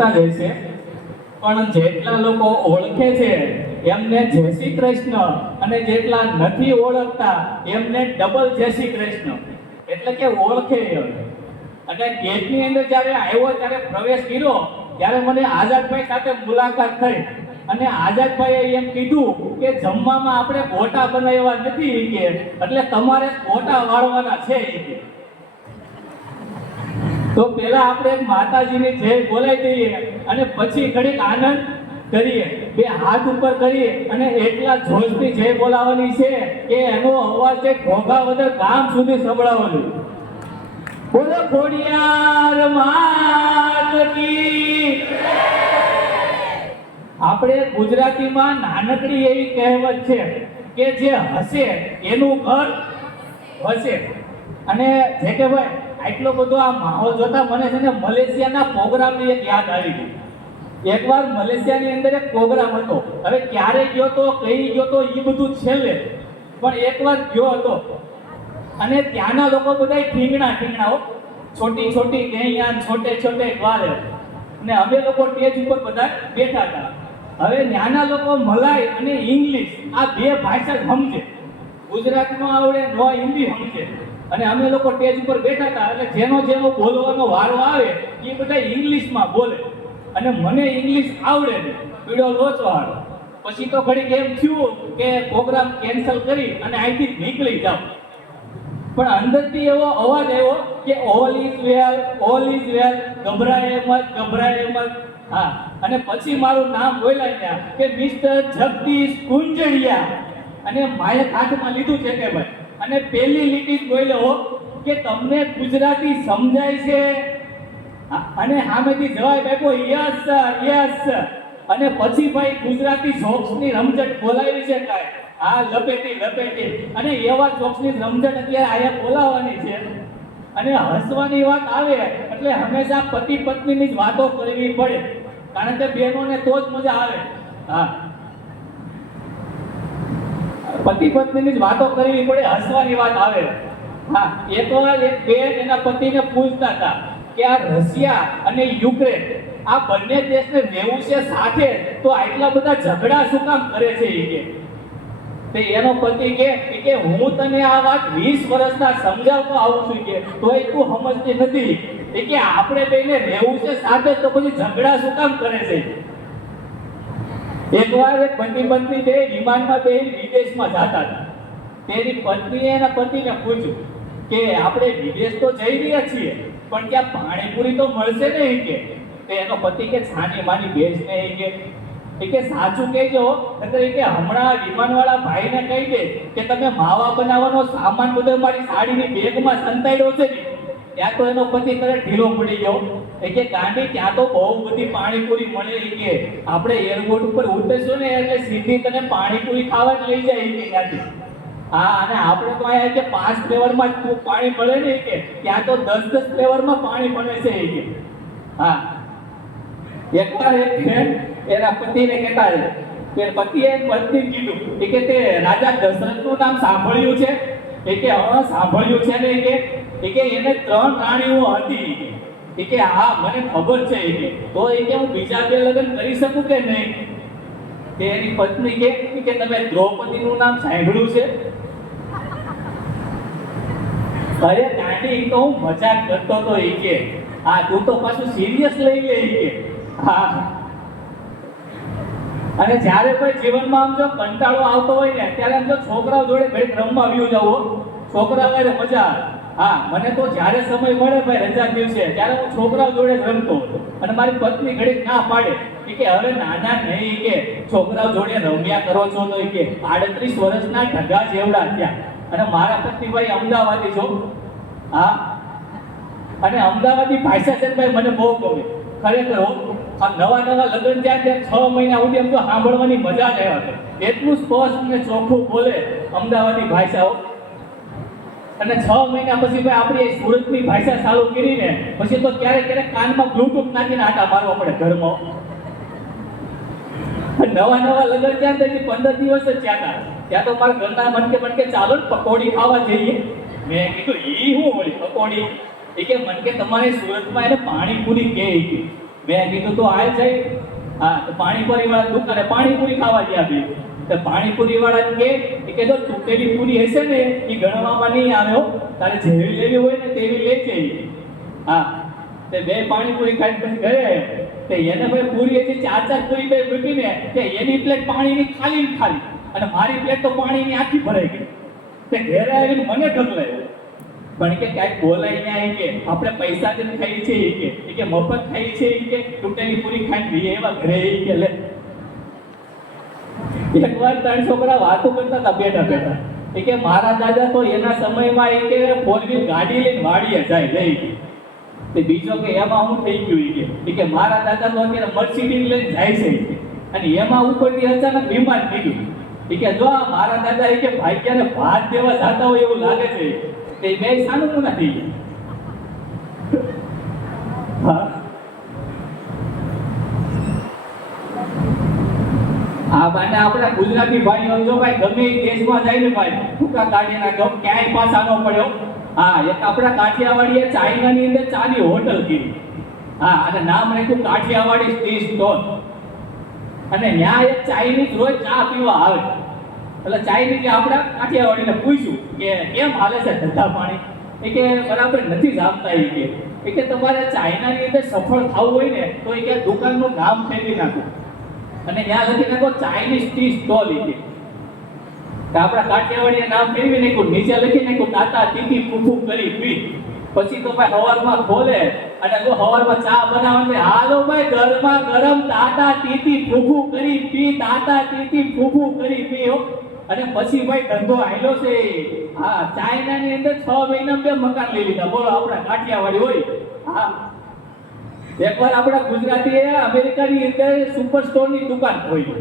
ઓળખતા જ હશે, પણ જેટલા લોકો ઓળખે છે એમને જય શ્રી કૃષ્ણ, અને જેટલા નથી ઓળખતા એમને ડબલ જય શ્રી કૃષ્ણ, એટલે કે ઓળખે એમ. અને ગેટની અંદર જ્યારે આવ્યો ત્યારે પ્રવેશ કર્યો ત્યારે મને આઝાદભાઈ સાથે મુલાકાત થઈ, અને આઝાદભાઈએ એમ કીધું કે જમવામાં આપણે ગોટા બનાવ્યા નથી કે, એટલે તમારે ગોટા વાળવાના છે કે. તો પેલા આપણે માતાજીની જય બોલાવી દઈએ અને પછી ઘડીક આનંદ કરીએ, બે હાથ ઉપર કરીએ અને એટલા જોશથી જય બોલાવવાની છે કે એનો અવાજ છે ઘોઘા વગર ગામ સુધી સંભળાવવાનું. બોલો ખોડિયાર માત કી. આપણે ગુજરાતીમાં નાનકડી એવી કહેવત છે કે જે હસે એનું ઘર હસે. અને જે કે ભાઈ આટલો બધો આ માહોલ જોતા મને છે ને મલેશિયાના પ્રોગ્રામની એક યાદ આવી ગઈ. એકવાર મલેશિયાની અંદર એક પ્રોગ્રામ હતો, હવે ક્યારે ગયો તો કઈ ગયો તો એ બધું છેલ્લે, પણ એકવાર ગયો હતો અને ત્યાંના લોકો બધા ઠીંગણા છોટી છોટી ગૈયા છોટે છોટે ગ્વાલે, અને અમે લોકો સ્ટેજ ઉપર બધા બેઠા હતા. હવે ત્યાંના લોકો મલાઈ અને ઇંગ્લિશ આ બે ભાષા સમજે, ગુજરાતમાં આવડે નો હિન્દી સમજે, અને અમે લોકો સ્ટેજ ઉપર બેઠા હતા એટલે જેનો બોલવાનો વારો આવે એ બધા ઇંગ્લિશમાં બોલે, અને મને ઇંગ્લિશ આવડે ને પીળો લોચવાળો. પછી તો ઘડીક એમ થયું કે પ્રોગ્રામ કેન્સલ કરી અને અહીંથી નીકળી જાવ, પણ અંદરથી એવો અવાજ આવ્યો કે ઓલ ઇઝ વેલ, ગભરાય મત. હા, અને પછી મારું નામ બોલાય કે મિસ્ટર જગદીશ કુંજળિયા, અને માએ હાથમાં લીધું છે કે ભાઈ, અને પહેલી લીટી જ બોલ્યો કે તમને ગુજરાતી સમજાય છે? અને સામેથી જવાબ આપ્યો યસ સર. અને પછી ભાઈ ગુજરાતી જોક્સની રમઝટ બોલાવી છે કાંઈ, હા લપેટી, અને એવા જોક્સની રમઝટ અત્યારે આયા બોલાવવાની છે. અને હસવાની વાત આવે એટલે હંમેશા પતિ પત્નીની જ વાતો કરવી પડે, કારણ કે બહેનોને તો જ મજા આવે. હા, પતિ પત્નીની જ વાતો કરવી પડે, હસવાની વાત આવે. હા, એકવાર એક બેન એના પતિને પૂછતા હતા કે આ રશિયા અને યુક્રેન આ બંને દેશને રહેવું છે સાથે, તો આટલા બધા ઝઘડા શું કામ કરે છે એ કે. તે એનો પતિ કે હું તને આ વાત 20 વર્ષના સમજાવતો આવું છું કે તોય તું સમજતી નથી. એ કે આપણે બેને રહેવું છે સાથે તો પછી ઝઘડા શું કામ કરે છે. એકવાર એક પત્ની બે વિમાનમાં બે વિદેશમાં જતા હતા. તેની પત્નીએ એના પતિને પૂછ્યું કે આપણે વિદેશ તો જઈ રહ્યા છીએ પણ ત્યાં પાણીપુરી તો મળશે નહીં કે. એનો પતિ કે છાની માની બેસ નહીં કે સાચું કહેજો, નકર કે હમણાં વિમાનવાળા ભાઈને કહી દે કે તમે માવા બનાવવાનો સામાન બધો મારી સાડીની બેગમાં સંતાડ્યો છે ને. ત્યાં તો એનો પતિ તરત ઢીલો પડી ગયો. કે ગાંડી ત્યાં તો બહુ બધી પાણીપુરી મળે કે આપણે એરપોર્ટ ઉપર ઉતરશું ને એટલે સીધી તને પાણીપુરી ખાવા જ લઈ જાય કે ત્યાંથી. હા, અને આપણે તો અહીંયા કે 5 ફ્લેવરમાં પાણી મળે ને કે ત્યાં તો 10 ફ્લેવરમાં પાણી મળે છે કે. હા, એકવાર એક ફ્રેન્ડ એના પતિને કહેતા કે પતિએ પત્ની કીધું કે તે રાજા દશરથનું નામ સાંભળ્યું છે? કે હા સાંભળ્યું છે ને કે એને 3 રાણીઓ હતી કે હા મને ખબર છે તો કે હું બીજા 2 લગ્ન કરી શકું કે નહીં? તે એની પત્ની કે તમે દ્રૌપદીનું નામ સાંભળ્યું છે? અરે ગાંડી તો હું મજાક કરતો તો કે હા તું તો પાછું સિરિયસ લઈ લે કે. હા, અને જ્યારે કોઈ જીવનમાં આમ જો કંટાળો આવતો હોય ને ત્યારે આમ જો છોકરાઓ જોડે ભેટ રમવા આવ્યું જાવ, છોકરાઓ જોડે મજા આવે. હા, મને તો જ્યારે સમય મળે ભાઈ રજા દિવસે ત્યારે હું છોકરાઓ જોડે રમતો હતો, અને મારી પત્ની ઘડીક ના પાડે કે હવે નાના નહીં કે છોકરાઓ જોડે રમ્યા કરો છો તો કે 38 વર્ષના ઢગા જેવડા થયા. અને મારા પતિભાઈ અમદાવાદી છો. હા, અને અમદાવાદી ભાષા છે ભાઈ મને બહુ ગમે ખરેખર. આ નવા લગ્ન થયા ત્યાં 6 મહિના સુધી એમ તો સાંભળવાની મજા જ આવે, એટલું સ્પષ્ટ અને ચોખ્ખું બોલે અમદાવાદી ભાષાઓ. અને 6 મહિના પછી ભાઈ આપણી સુરતની ભાષા ચાલુ કરીને પછી તો ક્યારેક કાનમાં બ્લૂટૂથ નાખીને આટા મારવા પડે ઘરમાં. નવા લગ્ન થયા તેથી 15 દિવસ જ થયા ત્યાં તો મારા ઘરના મનકે ચાલો ને પકોડી ખાવા જઈએ. મેં કીધું ઈ શું હોય પકોડી? કે મનકે તમારે સુરતમાં એને પાણીપુરી કહે. મેં કીધું તો હાલ જઈ. હા, તો પાણીપુરી વાળા દુકાને પાણીપુરી ખાવા ગયા બી. તો પાણીપુરી વાળા કે જો તૂટેલી પૂરી હશે ને એ ગણવામાં નહીં આવે હો, તારે જેવી લેવી હોય ને તેવી લેજે. હા, તે બે પાણીપુરી ખાઈને પછી ઘરે તે એને ભાઈ પૂરી હતી 4-4 પૂરી બે મૂકીને કે એની પ્લેટ પાણીની ખાલી ને ખાલી અને મારી પ્લેટ તો પાણીની આખી ભરાઈ ગઈ. તે ઘરે આવીને મને ઢગલાયો. પણ કે કાંઈક બોલાય નહીં કે આપણે પૈસા દઈને ખાઈએ છીએ કે મફત ખાઈએ છીએ કે તૂટેલી પૂરી ખાઈને જઈએ એવા ઘરે કે લે. એકવાર 3 છોકરા વાતો કરતા હતા બેઠા બેઠા કે મારા દાદા તો એના સમયમાં કે 4-વ્હીલ ગાડી લઈને વાડીએ જાય લઈ. તે બીજો કે એમાં હું થઈ ગયું કે મારા દાદા તો અત્યારે મર્સિડીઝ લઈને જાય છે અને એમાં ઉપરથી અચાનક બીમાર થઈ ગયું. કે જો મારા દાદા કે ભાગ્યને ભાત દેવા જતા હોય એવું લાગે છે. તે બે સાનું મુના થઈ ગયા. હા, આ બાને આપણા ગુજરાતી ભાઈઓ જો ભાઈ ગમે એ દેશમાં જાય ને ભાઈ ભૂકા કાઢી નાખો ક્યાંય પાછા ન પડ્યો. હા, એક આપણા કાઠિયાવાડીએ ચાઇનાની અંદર ચાની હોટલ કીધી. હા, અને નામ રાખ્યું કાઠિયાવાડી ટી સ્ટોલ. અને ત્યાં એક ચાઇનીઝ રોજ ચા પીવા આવે. એટલે ચાઇનીઝ આપણા કાઠિયાવાડીને પૂછ્યું કે કેમ હાલે છે ધંધા પાણી. કે બરાબર નથી જામતા. કે તમારે ચાઇનાની અંદર સફળ થવું હોય ને તો કે દુકાનનું નામ ફેરવી નાખો અને ત્યાં લખી નાખો ચાઇનીઝ ટી સ્ટોલ. આપણા કાઠિયાવાડીએ નામ ફેરવી નાખ્યું, નીચે લખી નાખ્યું તાતા ટીટી ફૂફૂ કરી પી. પછી તો ભાઈ સવારમાં ખોલે અને જો સવારમાં ચા બનાવવાની હાલો ભાઈ ગરમા ગરમ તાતા ટીટી ફૂફૂ કરી પી, તાતા ટીટી ફૂફૂ કરી પી. અને પછી ભાઈ ધંધો આયલો છે. હા, ચાઇનાની અંદર 6 મહિનામાં 2 મકાન લઈ લીધા. બોલો આપણા કાઠિયાવાડી હોય. હા, એકવાર આપણા ગુજરાતીએ અમેરિકાની અંદર સુપર સ્ટોરની દુકાન ખોલી.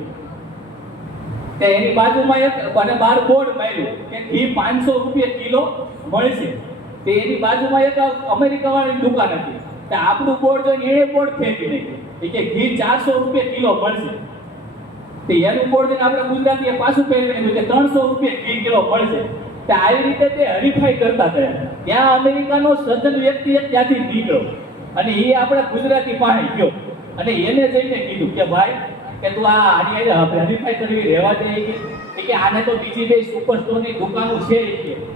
તે એની બાજુમાં એક અને બાર બોર્ડ માર્યું કે ઘી 500 રૂપિયા કિલો મળશે. તે એની બાજુમાં એક અમેરિકાવાળી દુકાન હતી. તે આપણું બોર્ડ જોઈને એને બોર્ડ ફેંકી નાખ્યું કે ઘી 400 રૂપિયા કિલો મળશે. તે એનું બોર્ડ જોઈને આપણે ગુજરાતીએ પાછું ફેરવી નાખ્યું કે 300 રૂપિયા ઘી કિલો મળશે. તે આવી રીતે તે હરીફાઈ કરતા હતા. ત્યાં અમેરિકાનો સજ્જન વ્યક્તિ ત્યાંથી નીકળ્યો અને એ આપણા ગુજરાતી પાસે ગયો અને એને જઈને કીધું કે ભાઈ કે તું આની હરીફાઈ કરવી રહેવા દે. કે આને તો બીજી 2 સુપર સ્ટોરની દુકાનો છે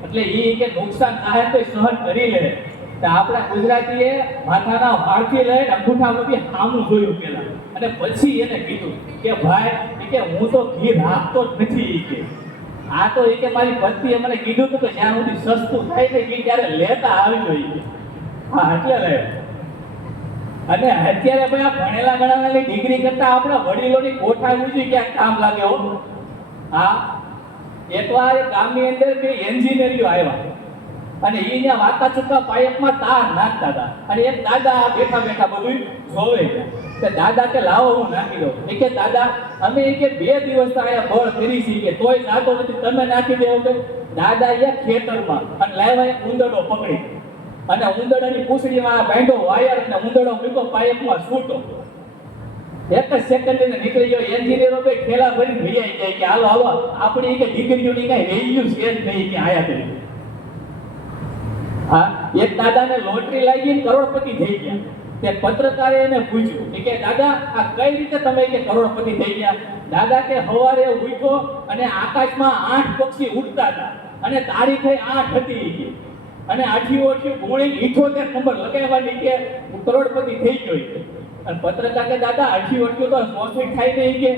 એટલે એ કે નુકસાન થાય તો સહન કરી લે. તો આપણા ગુજરાતીએ માથાના વાળથી લઈને અંગૂઠા સુધી સામું જોયું પેલા અને પછી એને કીધું કે ભાઈ કે હું તો ઘી રાખતો જ નથી. કે આ તો કે મારી પત્નીએ મને કીધું હતું કે જ્યાં સુધી સસ્તું થાય ને ઘી ત્યારે લેતા આવજો. હા, એટલે લે. અને અત્યારે ભાઈ આ ભણેલા ગણાવાની ડિગ્રી કરતા આપણા વડીલોની ગોઠાવી જોઈએ ક્યાંક કામ લાગે હો. હા, એકવાર ગામની અંદર 2 એન્જિનિયરો આવ્યા અને એ ત્યાં વાકા ચૂકા પાઇપમાં તાર નાખતા હતા અને એક દાદા બેઠા બેઠા બધું જોવે. તો દાદા કે લાવો હું નાખી દઉં. કે દાદા અમે કે 2 દિવસ આયા બળ કરી છે કે તોય જાતો નથી, તમે નાખી દેવો. કે દાદા એક ખેતરમાં અને લાવ્યા એક ઉંદરડો પકડી અને ઉંદરડાની પૂંછડીમાં બાંધો વાયર અને ઉંદરડો મૂક્યો પાઇપમાં છૂટો. એક જ સેકન્ડે નીકળી ગયો. એન્જિનિયરો બે ખેલા ભરીને ભૈયાઈ જાય કે હાલો હાલો આપણી કે દીકરીઓની કઈ વેલ્યુ છે જ નહીં કે આયા કરી. હા, એક દાદાને લોટરી લાગી કરોડપતિ થઈ ગયા. તે પત્રકારે એને પૂછ્યું કે દાદા આ કઈ રીતે તમે કે કરોડપતિ થઈ ગયા. દાદા કે સવારે ઉઠ્યો અને આકાશમાં 8 પક્ષી ઉડતા હતા અને તારીખે 8 હતી અને 8 ગુણી 78 નંબર લગાવવાની કે કરોડપતિ થઈ ગયો. અને પત્રકાર કે દાદા 88 તો 64 થાય નહીં કે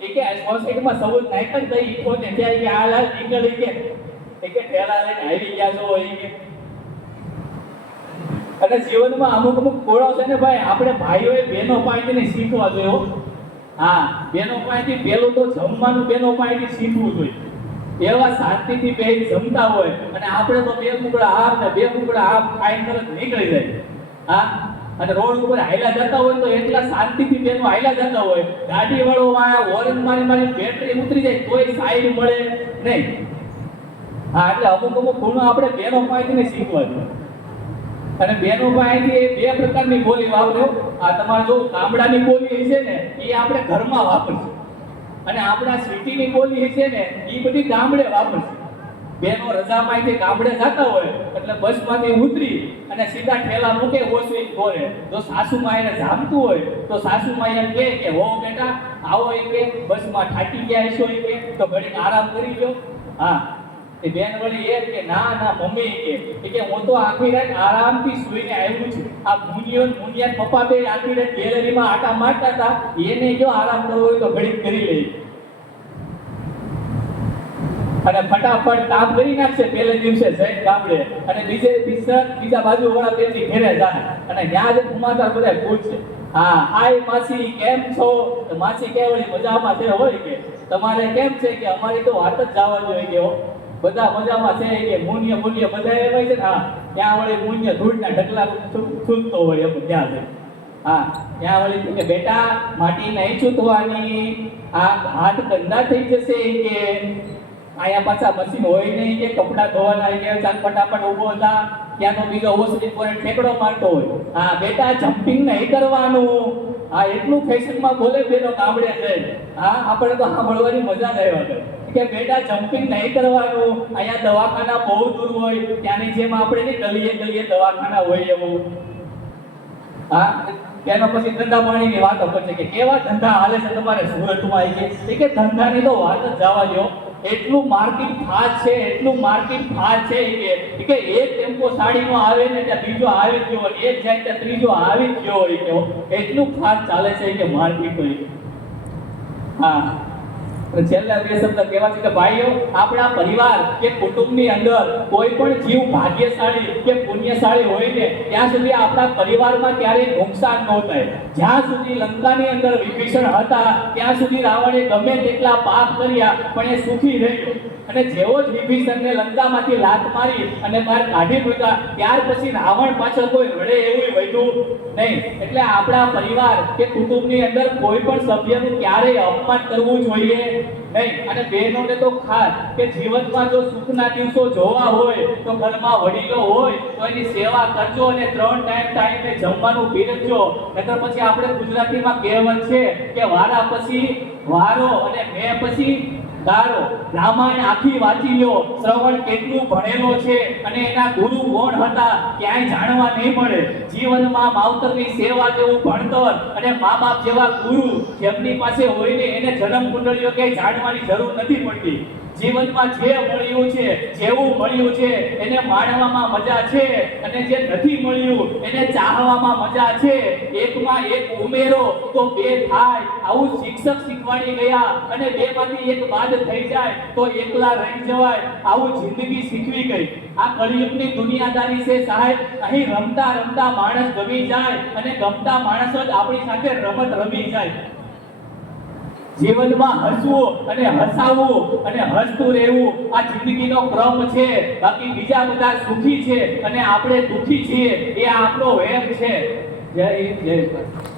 64 માં 14 નાખ્યા ને તઈ 78 ત્યાં કે આ લાલ નીકળી કે ઠેલા લઈને આવી ગયા છો. અને જીવનમાં અમુક ગોળો છે ને ભાઈ આપણે ભાઈઓએ બહેનો પાસેથી શીખવા જોઈએ. હા, બહેનો પાસેથી પહેલું તો જમવાનું બહેનો પાસેથી શીખવું જોઈએ. એવા શાંતિથી બે જમતા હોય અને આપણે તો 2 ટુકડા આ ને 2 ટુકડા આ ખાઈને તરત નીકળી જાય. હા, અને રોડ ઉપર હાઈલા જતા હોય તો એટલા શાંતિથી બેનો હાઈલા જતા હોય. ગાડી વાળો હોર્ન મારી બેટરી ઉતરી જાય તોય સાઈડ મળે નહીં. હા, એટલે અમુક ગુણો આપણે બહેનો પાસેથી શીખવા જોઈએ. અને બહેનો પાસેથી 2 પ્રકારની બોલી વાપર્યો. આ તમારે જો ગામડાની બોલી છે ને એ આપણે ઘરમાં વાપરશું અને આપણા સિટીની બોલી છે ને એ બધી ગામડે વાપરશું. બેનો રજામાંથી ગામડે જતા હોય એટલે બસમાંથી ઉતરી અને સીધા ઠેલા મૂકે ઓસવી ઘોરે. જો સાસુમાં એને જામતું હોય તો સાસુમાં એમ કહે કે હો બેટા આવો એ કે બસમાં થાકી ગયા હશો એ કે તો ઘડીક આરામ કરી લો. હા એ બેન વળી એ કે ના ના મમ્મી કે હું તો આખી રાત આરામથી સૂઈને આવ્યું છું. આ મુનિયા પપ્પા બે આખી રાત ગેલેરીમાં આટા મારતા હતા, એને જો આરામ કરવો હોય તો ઘડીક કરી લે અને ફટાફટ કામ કરી નાખશે પહેલે દિવસે જઈને ગામડે અને બીજા બાજુ વાળા બેની ઘરે જાય અને ત્યાં જ કુમાતા બધા પૂછશે હા હાય માસી કેમ છો? તો માસી કેવળી મજામાં છે હોય કે તમારે કેમ છે કે અમારી તો વાત જ જવા જોઈએ કે બધા મજામાં છે કે મુનિય બધા એવા છે ને હા ત્યાં વળી મુનિય ધૂળના ઢગલા છૂટતો હોય એમ ત્યાં છે. હા ત્યાં વળી કે બેટા માટી નહીં છૂટવાની, આ હાથ ગંદા થઈ જશે કે આયા પાછા મશીન હોય નહીં કે કપડાં ધોવાના કે ચાલ ફટાફટ ઊભો હતા ત્યાં તો બીજો ઓસરી પર ઠેકડો મારતો હોય. હા બેટા જમ્પિંગ નહીં કરવાનું. હા એટલું ફેશનમાં બોલે બેનો ગામડે જઈ. હા આપણે તો સાંભળવાની મજા જ આવ્યા કે બેટા જમ્પિંગ નહીં કરવાનું, અહીંયા દવાખાના બહુ દૂર હોય, ત્યાંની જેમ આપણે ગલીએ દવાખાના હોય એવું. હા એનો પછી ધંધા પાણીની વાતો કરશે કે કેવા ધંધા હાલે છે તમારે સુરતમાં આવી કે ધંધાની તો વાત જ જવા દો. એટલું માર્કેટ ફાસ્ટ છે કે એક ટેમ્પો સાડીનો આવે ને ત્યાં બીજો આવી જ ગયો, એક જાય ત્યાં ત્રીજો આવી જ ગયો હોય કે એટલું ફાસ્ટ ચાલે છે કે માર્કેટ હોય. હા છેલ્લા બે શબ્દ કહેવા છે કે ભાઈઓ આપણા પરિવાર કે કુટુંબની અંદર કોઈ પણ જીવ ભાગ્યશાળી કે પુણ્યશાળી હોય ને ત્યાં સુધી આપણા પરિવારમાં ક્યારેય નુકસાન ન થાય. જ્યાં સુધી લંકાની અંદર વિભીષણ હતા ત્યાં સુધી રાવણે ગમે તેટલા પાપ કર્યા પણ એ સુખી રહ્યો અને જેવો જ વિભીષણને લંકામાંથી લાત મારી અને બહાર કાઢી મૂક્યા ત્યાર પછી રાવણ પાછળ કોઈ રડે એવું વધ્યું નહીં. એટલે આપણા પરિવાર કે કુટુંબની અંદર કોઈ પણ સભ્યનું ક્યારેય અપમાન કરવું જોઈએ નહીં. અને બહેનોને તો ખાસ કે જીવનમાં જો સુખના દિવસો જોવા હોય તો ઘરમાં વડીલો હોય તો એની સેવા કરજો અને 3 ટાઈમે જમવાનું પીરસજો. નકર પછી આપણે ગુજરાતીમાં કહેવત છે કે વારા પછી વારો અને મેં પછી ગારો. રામાયણ આખી વાંચી લ્યો, શ્રવણ કેટલું ભણેલો છે અને એના ગુરુ કોણ હતા ક્યાંય જાણવા નહીં મળે. જીવનમાં માવતરની સેવા જેવું ભણતર અને મા બાપ જેવા ગુરુ જેમની પાસે હોય ને એને જન્મ કુંડળીઓ ક્યાંય જાણવાની જરૂર નથી પડતી. જીવનમાં જે મળ્યું છે જેવું મળ્યું છે એને માણવામાં મજા છે અને જે નથી મળ્યું એને ચાહવામાં મજા છે. એકમાં એક ઉમેરો તો બે થાય આવું શિક્ષક શીખવાડી ગયા અને બેમાંથી એક બાદ થઈ જાય તો એકલા રહી જવાય આવું જિંદગી શીખવી ગઈ. આ કળિયુગની દુનિયાદારી છે સાહેબ. અહીં રમતા રમતા માણસ ગમી જાય અને ગમતા માણસો જ આપણી સાથે રમત રમી જાય. જીવનમાં હસવું અને હસાવવું અને હસતું રહેવું આ જિંદગીનો ક્રમ છે. બાકી બીજા બધા સુખી છે અને આપણે દુખી છીએ એ આપણો વેમ છે. જય હિન્દ જય ભારત.